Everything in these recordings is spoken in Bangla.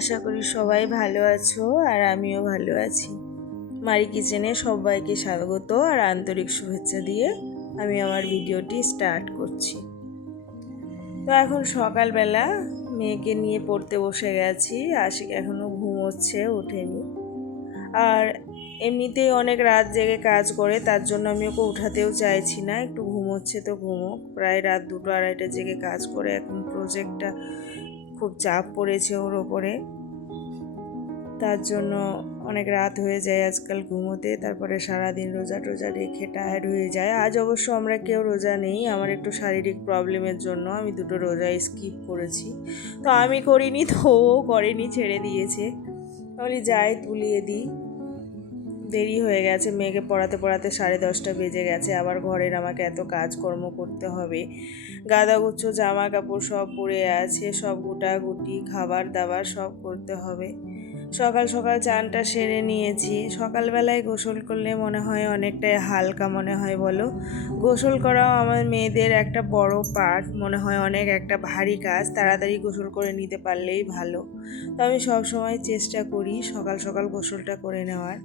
আশা করি সবাই ভালো আছো আর আমিও ভালো আছি। মারি কিচেনে সবাইকে স্বাগত আর আন্তরিক শুভেচ্ছা দিয়ে আমি আমার ভিডিওটি স্টার্ট করছি। তো এখন সকালবেলা মেয়েকে নিয়ে পড়তে বসে গেছি। আশিক এখনও ঘুমোচ্ছে, ওঠেনি। আর এমনিতেই অনেক রাত জেগে কাজ করে, তার জন্য আমি ওকে উঠাতেও চাইছি না। একটু ঘুমোচ্ছে তো ঘুমোক। প্রায় রাত 2-2:30 জেগে কাজ করে। এখন প্রজেক্টটা খুব চাপ পড়েছে ওর ওপরে, তার জন্য অনেক রাত হয়ে যায় আজকাল ঘুমোতে। তারপরে সারাদিন রোজা টোজা রেখে টায়ার্ড হয়ে যায়। আজ অবশ্য আমরা কেউ রোজা নেই, আমার একটু শারীরিক প্রবলেমের জন্য আমি 2 রোজা স্কিপ করেছি। তো আমি করিনি, তো ও করেনি, ছেড়ে দিয়েছে। বলি যাই তুলিয়ে দিই। দেরি হয়ে গেছে, মেয়েকে পড়াতে পড়াতে 10:30 বেজে গেছে। আবার ঘরের আমাকে এত কাজকর্ম করতে হবে। গাদাগুচ্ছ জামা কাপড় সব পড়ে আছে, সব গুটাগুটি, খাবার দাবার সব করতে হবে। সকাল সকাল চানটা সেরে নিয়েছি। সকালবেলায় গোসল করলে মনে হয় অনেকটাই হালকা মনে হয়, বলো? গোসল করাও আমার মেয়েদের একটা বড় পার্ট মনে হয়, অনেক একটা ভারী কাজ। তাড়াতাড়ি গোসল করে নিতে পারলেই ভালো। তো আমি সবসময় চেষ্টা করি সকাল সকাল গোসলটা করে নেওয়ার।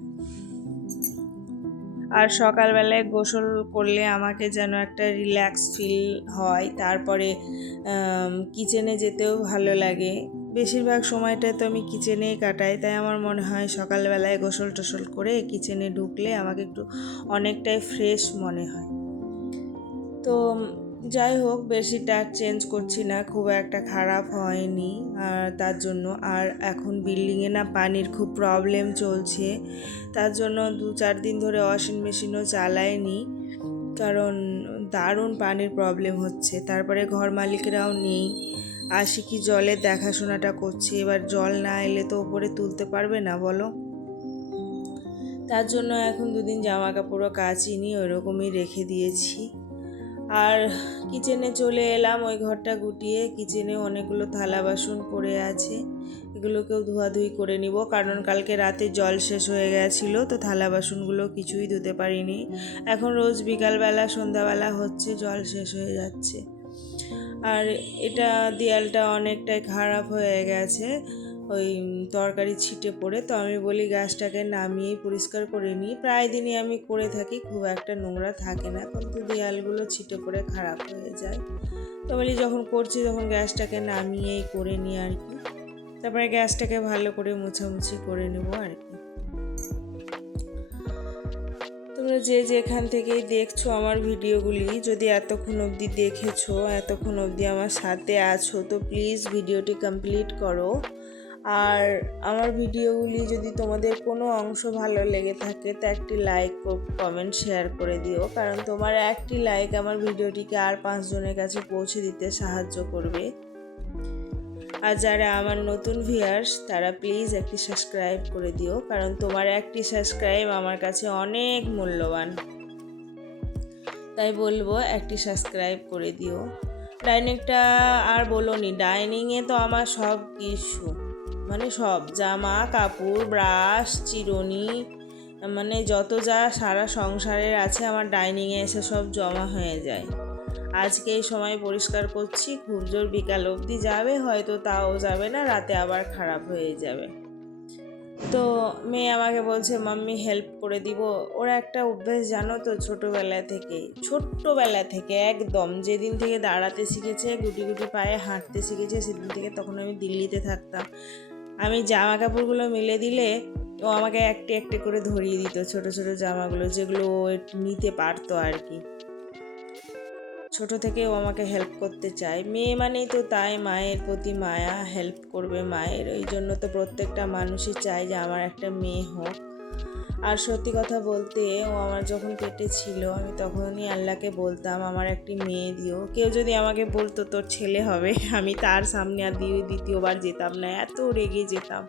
আর সকালবেলায় গোসল করলে আমাকে যেন একটা রিল্যাক্স ফিল হয়। তারপরে কিচেনে যেতেও ভালো লাগে। বেশিরভাগ সময়টা তো আমি কিচেনেই কাটাই, তাই আমার মনে হয় সকালবেলায় গোসল টোসল করে কিচেনে ঢুকলে আমাকে একটু অনেকটাই ফ্রেশ মনে হয়। তো যাই হোক, বেশিটা আর চেঞ্জ করছি না, খুব একটা খারাপ হয়নি। আর তার জন্য আর এখন বিল্ডিংয়ে না পানির খুব প্রবলেম চলছে, তার জন্য 2-4 দিন ধরে ওয়াশিং মেশিনও চালাইনি, কারণ দারুণ পানির প্রবলেম হচ্ছে। তারপরে ঘর মালিকরাও নেই, আশিকি জলের দেখাশোনাটা করছে। এবার জল না এলে তো ওপরে তুলতে পারবে না, বলো? তার জন্য এখন 2 দিন জামা কাপড়ও কাচিনি, ওইরকমই রেখে দিয়েছি। আর কিচেনে চলে এলাম, ওই ঘরটা গুটিয়ে। কিচেনে অনেকগুলো থালা বাসন পড়ে আছে, এগুলোকেও ধোয়াধুয়ি করে নিব, কারণ কালকে রাতে জল শেষ হয়ে গেছিলো, তো থালা বাসনগুলো কিছুই ধুতে পারিনি। এখন রোজ বিকালবেলা সন্ধ্যাবেলা হচ্ছে, জল শেষ হয়ে যাচ্ছে। আর এটা দেয়ালটা অনেকটাই খারাপ হয়ে গেছে, ওই তরকারি ছিটে পড়ে। তো আমি বলি গ্যাসটাকে নামিয়েই পরিষ্কার করে নিই। প্রায় দিনই আমি করে থাকি, খুব একটা নোংরা থাকে না, কিন্তু দেয়ালগুলো ছিটে পড়ে খারাপ হয়ে যায়। তো বলি যখন করছি তখন গ্যাসটাকে নামিয়েই করে নিই আর কি। তারপরে গ্যাসটাকে ভালো করে মোছামুছি করে নেবো আর কি। তোমরা যে যেখান থেকেই দেখছো আমার ভিডিওগুলি, যদি এতক্ষণ অবধি দেখেছো, এতক্ষণ অবধি আমার সাথে আছো, তো প্লিজ ভিডিওটি কমপ্লিট করো। আর আমার ভিডিওগুলি যদি তোমাদের কোনো অংশ ভালো লেগে থাকে, তো একটি লাইক, কমেন্ট, শেয়ার করে দিও, কারণ তোমার একটি লাইক আমার ভিডিওটিকে আর 5 জনের কাছে পৌঁছে দিতে সাহায্য করবে। আর যারা আমার নতুন ভিউয়ার্স, তারা প্লিজ একটি সাবস্ক্রাইব করে দিও, কারণ তোমার একটি সাবস্ক্রাইব আমার কাছে অনেক মূল্যবান। তাই বলবো একটি সাবস্ক্রাইব করে দিও। ডাইনিংটা আর বলোনি, ডাইনিংয়ে তো আমার সব কিছু, মানে সব জামা কাপড়, ব্রাশ, চিরুনি, মানে যত যা সারা সংসারের আছে আমার ডাইনিংয়ে এসে সব জমা হয়ে যায়। আজকে এই সময় পরিষ্কার করছি, খুব জোর বিকাল অবধি যাবে, হয়তো তাও যাবে না, রাতে আবার খারাপ হয়ে যাবে। তো মেয়ে আমাকে বলছে মাম্মি হেল্প করে দিব। ওরা একটা অভ্যেস জানো তো, ছোট্টবেলা থেকে একদম যেদিন থেকে দাঁড়াতে শিখেছে, গুটি গুটি পায়ে হাঁটতে শিখেছে, সেদিন থেকে, তখন আমি দিল্লিতে থাকতাম, আমি জামা কাপড়গুলো মেলে দিলে ও আমাকে একটে একটে করে ধরিয়ে দিত, ছোট ছোট জামাগুলো যেগুলো ও নিতে পারতো আর কি। ছোট থেকে ও আমাকে হেল্প করতে চায়। মেয়ে মানেই তো তাই, মায়ের প্রতি মায়া, হেল্প করবে মায়ের। ওই জন্য তো প্রত্যেকটা মানুষই চায় যে আমার একটা মেয়ে হোক। আর সত্যি কথা বলতে, ও আমার যখন পেটে ছিল, আমি তখনই আল্লাহকে বলতাম আমার একটি মেয়ে দিও। কেউ যদি আমাকে বলতো তোর ছেলে হবে, আমি তার সামনে আর দ্বিতীয়বার যেতাম না, এত রেগে যেতাম।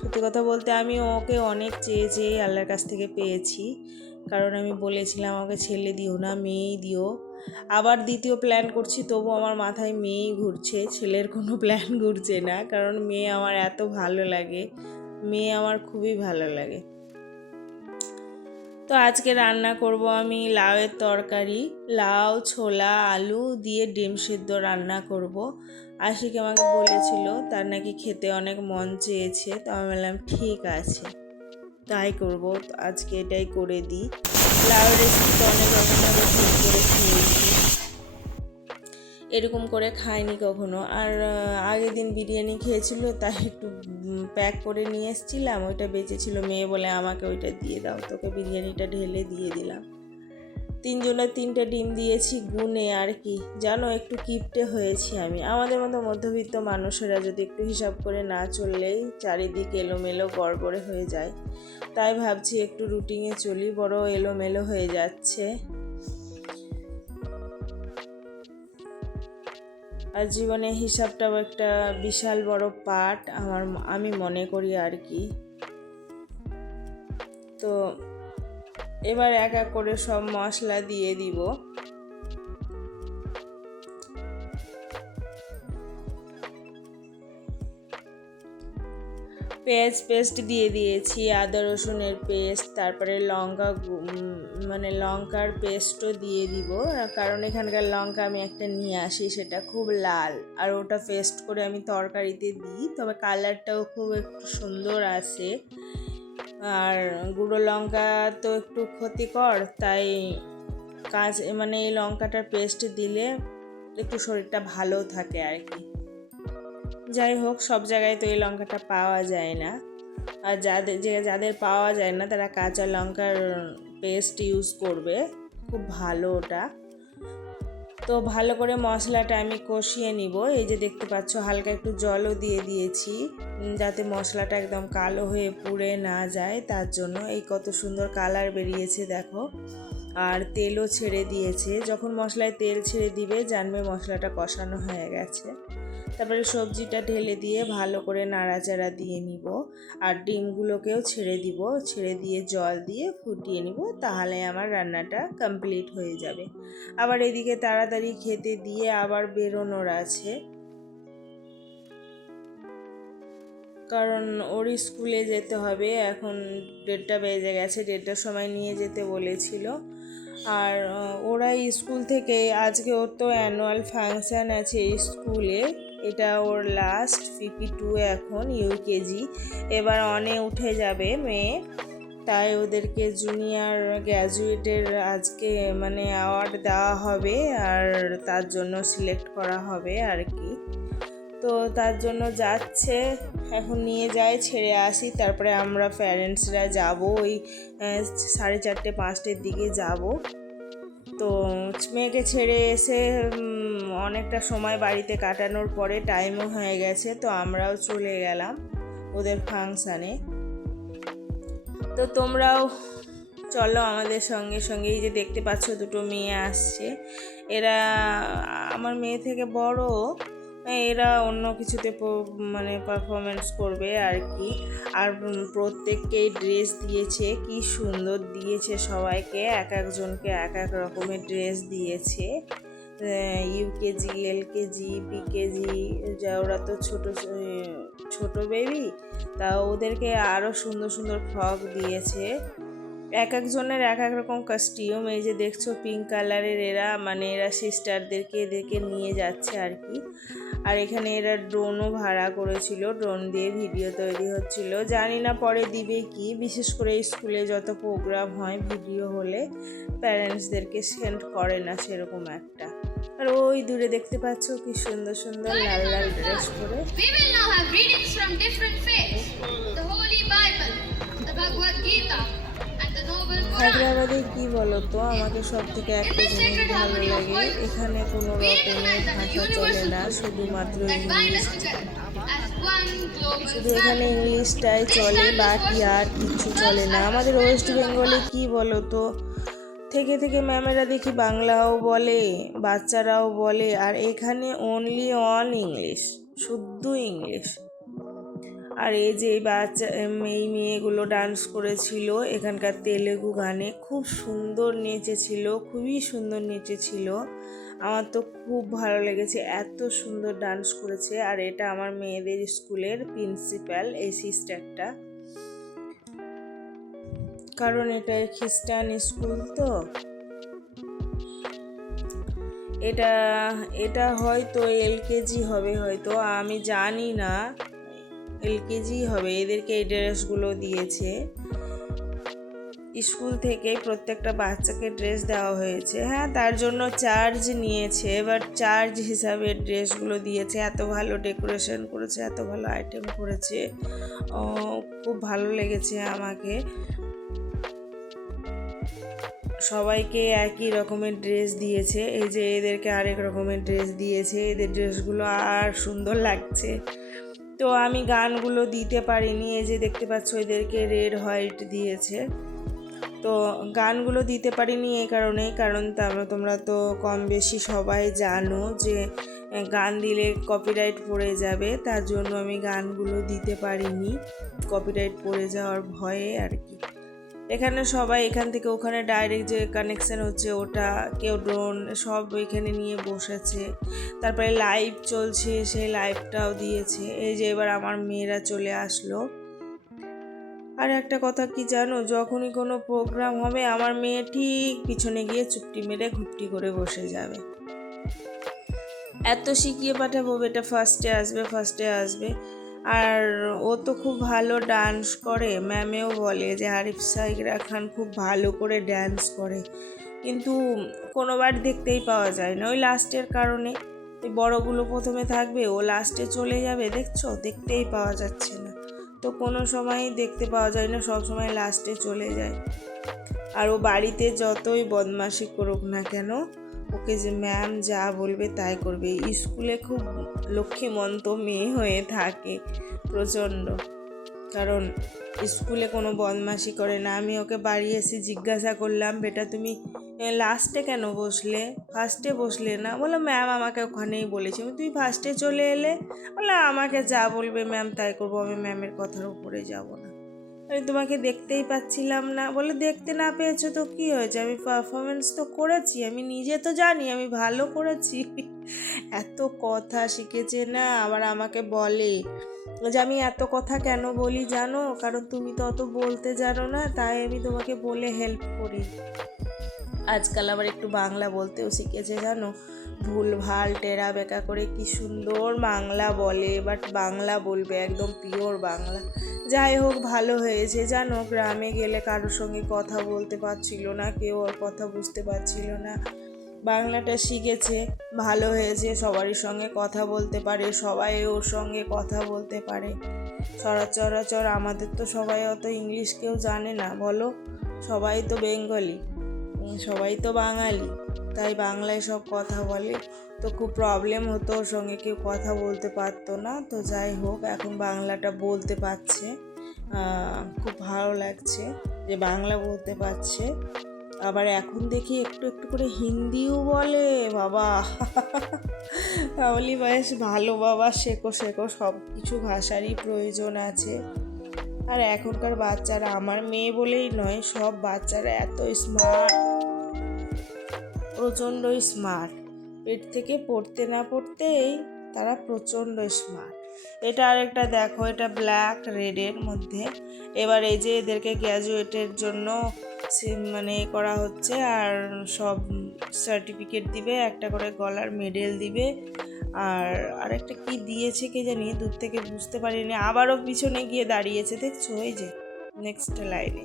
সত্যি কথা বলতে আমি ওকে অনেক চেয়ে চেয়ে আল্লাহর কাছ থেকে পেয়েছি, কারণ আমি বলেছিলাম আমাকে ছেলে দিও না, মেয়েই দিও। আবার দ্বিতীয় প্ল্যান করছি, তবু আমার মাথায় মেয়েই ঘুরছে, ছেলের কোনো প্ল্যান ঘুরছে না, কারণ মেয়ে আমার এত ভালো লাগে, মেয়ে আমার খুবই ভালো লাগে। তো আজকে রান্না করব আমি লাউয়ের তরকারি, লাউ, ছোলা, আলু দিয়ে ডিম সিদ্ধ রান্না করব। আশিক আমাকে বলেছিল তার নাকি খেতে অনেক মন চেয়েছে, তো আমি বললাম ঠিক আছে তাই করব। আজকে এটাই করে দিই। লাউয়ের রেসিপি তো অনেক রকমভাবে ভুল করে খেয়েছি, এরকম করে খাইনি কখনো। আর আগের দিন বিরিয়ানি খেয়েছিল, তাই একটু প্যাক করে নিয়ে এসেছিলাম, ওইটা বেঁচেছিল। মেয়ে বলে আমাকে ওইটা দিয়ে দাও, তোকে বিরিয়ানিটা ঢেলে দিয়ে দিলাম। 3 জনের 3টে ডিম দিয়েছি গুনে, আর কি জানো একটু কিপটে হয়েছি আমি। আমাদের মতো মধ্যবিত্ত মানুষেরা যদি একটু হিসাব করে না চললেই চারিদিক এলোমেলো গড়বড়ে হয়ে যায়। তাই ভাবছি একটু রুটিনে চলি, বড় এলোমেলো হয়ে যাচ্ছে। আর জীবনে হিসাবটাও একটা বিশাল বড় পার্ট আমি মনে করি আর কি। তো এবার এক এক করে সব মশলা দিয়ে দিব। পেঁয়াজ পেস্ট দিয়ে দিয়েছি, আদা রসুনের পেস্ট, তারপরে লঙ্কার পেস্টও দিয়ে দিব, কারণ এখানকার লঙ্কা আমি একটা নিয়ে আসি, সেটা খুব লাল, আর ওটা পেস্ট করে আমি তরকারিতে দিই, তবে কালারটাও খুব একটু সুন্দর আসে। আর গুঁড়ো লঙ্কা তো একটু ক্ষতিকর, তাই এই লঙ্কাটার পেস্ট দিলে একটু শরীরটা ভালো থাকে আর কি। যাই হোক, সব জায়গায় তো এই লঙ্কাটা পাওয়া যায় না, আর যাদের পাওয়া যায় না তারা কাঁচা লঙ্কার পেস্ট ইউজ করবে, খুব ভালো ওটা। তো ভালো করে মশলাটা আমি কষিয়ে নিব। এই যে দেখতে পাচ্ছ হালকা একটু জলও দিয়ে দিয়েছি, যাতে মশলাটা একদম কালো হয়ে পুড়ে না যায়, তার জন্য। এই কত সুন্দর কালার বেরিয়েছে দেখো, আর তেলও ছেড়ে দিয়েছে। যখন মশলায় তেল ছেড়ে দিবে জানবে মশলাটা কষানো হয়ে গেছে। তারপরে সবজিটা ঢেলে দিয়ে ভালো করে নাড়াচাড়া দিয়ে নিব, আর ডিমগুলোকেও ছেড়ে দিব, ছেড়ে দিয়ে জল দিয়ে ফুটিয়ে নিব, তাহলে আমার রান্নাটা কমপ্লিট হয়ে যাবে। আবার এদিকে তাড়াতাড়ি খেতে দিয়ে আবার বেরোনোর আছে, কারণ ওর স্কুলে যেতে হবে। এখন 1:30 বেজে গেছে, 1:30টার সময় নিয়ে যেতে বলেছিল। আর ওরা স্কুল থেকে আজকে ওর তো অ্যানুয়াল ফাংশান আছে স্কুলে, এটা ওর লাস্ট PP2 এখন ইউকেজি, এবার অনে উঠে যাবে মেয়ে, তাই ওদেরকে জুনিয়র গ্র্যাজুয়েটের আজকে অ্যাওয়ার্ড দেওয়া হবে, আর তার জন্য সিলেক্ট করা হবে আর কি। তো তার জন্য যাচ্ছে, এখন নিয়ে যায়, ছেড়ে আসি, তারপরে আমরা প্যারেন্টসরা যাব, ওই 4:30 5টার দিকে যাব। তো মেয়েকে ছেড়ে এসে অনেকটা সময় বাড়িতে কাটানোর পরে টাইমও হয়ে গেছে, তো আমরাও চলে গেলাম ওদের ফাংশানে। তো তোমরাও চলো আমাদের সঙ্গে সঙ্গে। এই যে দেখতে পাচ্ছ দুটো মেয়ে আসছে, এরা আমার মেয়ে থেকে বড়, এরা অন্য কিছুতে পারফরমেন্স করবে আর কি। আর প্রত্যেককেই ড্রেস দিয়েছে, কি সুন্দর দিয়েছে সবাইকে, এক একজনকে এক এক রকমের ড্রেস দিয়েছে। ইউকেজি, LKG, PKG, ওরা তো ছোট বেবি, তা ওদেরকে আরও সুন্দর সুন্দর ফ্রক দিয়েছে। এক একজনের এক এক রকম কস্টিউম। এই যে দেখছো পিঙ্ক কালারের, এরা সিস্টারদেরকে এদেরকে নিয়ে যাচ্ছে আর কি। আর এখানে এরা ড্রোনও ভাড়া করেছিল, ড্রোন দিয়ে ভিডিও তৈরি হচ্ছিল, জানি না পরে দিবে কি। বিশেষ করে স্কুলে যত প্রোগ্রাম হয় ভিডিও হলে প্যারেন্টসদেরকে সেন্ড করে না সেরকম একটা। আর ওই দূরে দেখতে পাচ্ছ কি সুন্দর সুন্দর লাল লাল ড্রেস পরে। হায়দ্রাবাদে কি বলো তো, আমাকে সব থেকে একটা জিনিস ভালো লাগে, এখানে কোনো রকমের ভাষা চলে না, শুধুমাত্র ইংলিশ, শুধু এখানে ইংলিশটাই চলে, বাকি আর কিছু চলে না। আমাদের ওয়েস্ট বেঙ্গলে কি বলো তো, থেকে থেকে ম্যামেরা দেখি বাংলাও বলে, বাচ্চারাও বলে, আর এখানে অনলি অন ইংলিশ, শুদ্ধ ইংলিশ। আর এই যে এই মেয়েগুলো ডান্স করেছিল এখানকার তেলেগু গানে, খুব সুন্দর নেচেছিল, খুবই সুন্দর নেচেছিল, আমার তো খুব ভালো লেগেছে, এত সুন্দর ডান্স করেছে। আর এটা আমার মেয়েদের স্কুলের প্রিন্সিপাল, এই সিস্টারটা। কারণ এটা খ্রিস্টান স্কুল তো। এটা এটা হয়তো এলকেজি হবে, হয়তো আমি জানি না, এলকেজি হবে। এদেরকে এই ড্রেসগুলো দিয়েছে স্কুল থেকে, প্রত্যেকটা বাচ্চাকে ড্রেস দেওয়া হয়েছে। হ্যাঁ, তার জন্য চার্জ নিয়েছে, বাট চার্জ হিসাবে ড্রেসগুলো দিয়েছে। এত ভালো ডেকোরেশন করেছে, এত ভালো আইটেম করেছে, খুব ভালো লেগেছে আমাকে। সবাইকে একই রকমের ড্রেস দিয়েছে, এই যে এদেরকে আরেক রকমের ড্রেস দিয়েছে, এদের ড্রেসগুলো আর সুন্দর লাগছে। তো আমি গানগুলো দিতে পারিনি, এই যে দেখতে পাচ্ছ এদেরকে রেড হোয়াইট দিয়েছে। তো গানগুলো দিতে পারিনি এই কারণেই, কারণ তোমরা তো কম বেশি সবাই জানো যে গান দিলে কপিরাইট পড়ে যাবে, তার জন্য আমি গানগুলো দিতে পারিনি, কপিরাইট পড়ে যাওয়ার ভয়ে আর কি। এখানে সবাই এখান থেকে ওখানে ডাইরেক্ট যে কানেকশান হচ্ছে ওটা, কেউ ড্রোন সব এখানে নিয়ে বসেছে। তারপরে লাইভ চলছে, সেই লাইভটাও দিয়েছে। এই যে এবার আমার মেয়েরা চলে আসলো। আর একটা কথা কি জানো, যখনই কোনো প্রোগ্রাম হবে আমার মেয়ে ঠিক পিছনে গিয়ে চুপটি মেরে ঘুপটি করে বসে যাবে। এত শিখিয়ে পাঠাবো বেটা ফার্স্টে আসবে। আর ও তো খুব ভালো ডান্স করে, ম্যামেও বলে যে আরিফ সাইরা খান খুব ভালো করে ডান্স করে, কিন্তু কোনোবার দেখতেই পাওয়া যায় না ওই লাস্টের কারণে। ওই বড়গুলো প্রথমে থাকবে, ও লাস্টে চলে যাবে, দেখছো, দেখতেই পাওয়া যাচ্ছে না। তো কোনো সময়ই দেখতে পাওয়া যায় না, সব সময় লাস্টে চলে যায়। আর ও বাড়িতে যতই বদমাশি করুক না কেন, ওকে যে ম্যাম যা বলবে তাই করবে। স্কুলে খুব লক্ষ্মীমন্ত মেয়ে হয়ে থাকে প্রচণ্ড, কারণ স্কুলে কোনো বদমাশি করে না। আমি ওকে বাড়ি এসে জিজ্ঞাসা করলাম, বেটা তুমি লাস্টে কেন বসলে, ফার্স্টে বসলে না? বলো ম্যাম আমাকে ওখানেই বলেছে। তুই ফার্স্টে চলে এলে? বলে আমাকে যা বলবে ম্যাম তাই করবো, আমি ম্যামের কথার উপরে যাব না। আমি তোমাকে দেখতেই পাচ্ছিলাম না। বলে দেখতে না পেয়েছো তো কী হয়েছে, আমি পারফরমেন্স তো করেছি, আমি নিজে তো জানি আমি ভালো করেছি। এত কথা শিখেছে না, আবার আমাকে বলে যে আমি এত কথা কেন বলি জানো, কারণ তুমি তো অত বলতে জানো না, তাই আমি তোমাকে বলে হেল্প করি। আজকাল আবার একটু বাংলা বলতেও শিখেছে জানো, ভুল ভাল টেরা বেকা করে কি সুন্দর বাংলা বলে, বাট বাংলা বলবে একদম পিওর বাংলা। যাই হোক, ভালো হয়েছে জানো, গ্রামে গেলে কারোর সঙ্গে কথা বলতে পারছিল না, কেউ ওর কথা বুঝতে পারছিল না, বাংলাটা শিখেছে, ভালো হয়েছে, সবারই সঙ্গে কথা বলতে পারে, সবাই ওর সঙ্গে কথা বলতে পারে। সচরাচর আমাদের তো সবাই অত ইংলিশ কেউ জানে না বলো, সবাই তো বেঙ্গলি, সবাই তো বাঙালি, তাই বাংলায় সব কথা বলে। তো খুব প্রবলেম হতো, ওর সঙ্গে কেউ কথা বলতে পারতো না। তো যাই হোক, এখন বাংলাটা বলতে পারছে, খুব ভালো লাগছে যে বাংলা বলতে পারছে। আবার এখন দেখি একটু একটু করে হিন্দিও বলে, বাবা। বলি বেশ ভালো বাবা, শেখো সব কিছু ভাষারই প্রয়োজন আছে। আর এখনকার বাচ্চারা, আমার মেয়ে বলেই নয়, সব বাচ্চারা এত স্মার্ট, প্রচণ্ড স্মার্ট, পেট থেকে পড়তে না পড়তেই তারা প্রচণ্ড স্মার্ট। এটা আরেকটা দেখো, এটা ব্ল্যাক রেডের মধ্যে। এবার এই যে এদেরকে গ্র্যাজুয়েটের জন্য মানে করা হচ্ছে, আর সব সার্টিফিকেট দিবে, একটা করে গলার মেডেল দিবে, আর আরেকটা কি দিয়েছে কে জানি, দূর থেকে বুঝতে পারিনি। আবারও পিছনে গিয়ে দাঁড়িয়েছে, দেখছো ওই যে নেক্সট লাইনে।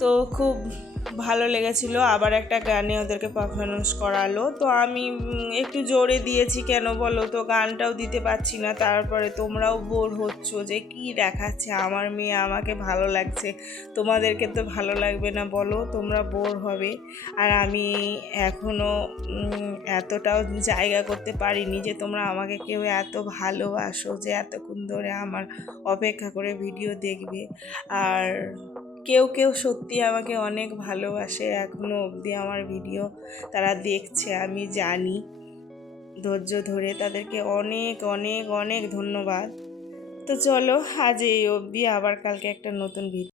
তো খুব ভালো লেগেছিল। আবার একটা গানে ওদেরকে পারফরমেন্স করালো, তো আমি একটু জোরে দিয়েছি, কেন বলো তো, গানটাও দিতে পারছি না। তারপরে তোমরাও বোর হচ্ছ যে কি দেখাচ্ছে আমার মেয়ে, আমাকে ভালো লাগছে, তোমাদেরকে তো ভালো লাগবে না বলো, তোমরা বোর হবে। আর আমি এখনও এতটাও জায়গা করতে পারিনি যে তোমরা আমাকে কেউ এত ভালোবাসো, যে এতক্ষণ ধরে আমার অপেক্ষা করে ভিডিও দেখবে। আর কেউ কেউ সত্যি আমাকে অনেক ভালোবাসে, এখনও অবধি আমার ভিডিও তারা দেখছে, আমি জানি, ধৈর্য ধরে, তাদেরকে অনেক অনেক অনেক ধন্যবাদ। তো চলো আজ এই অবধি, আবার কালকে একটা নতুন ভিডিও।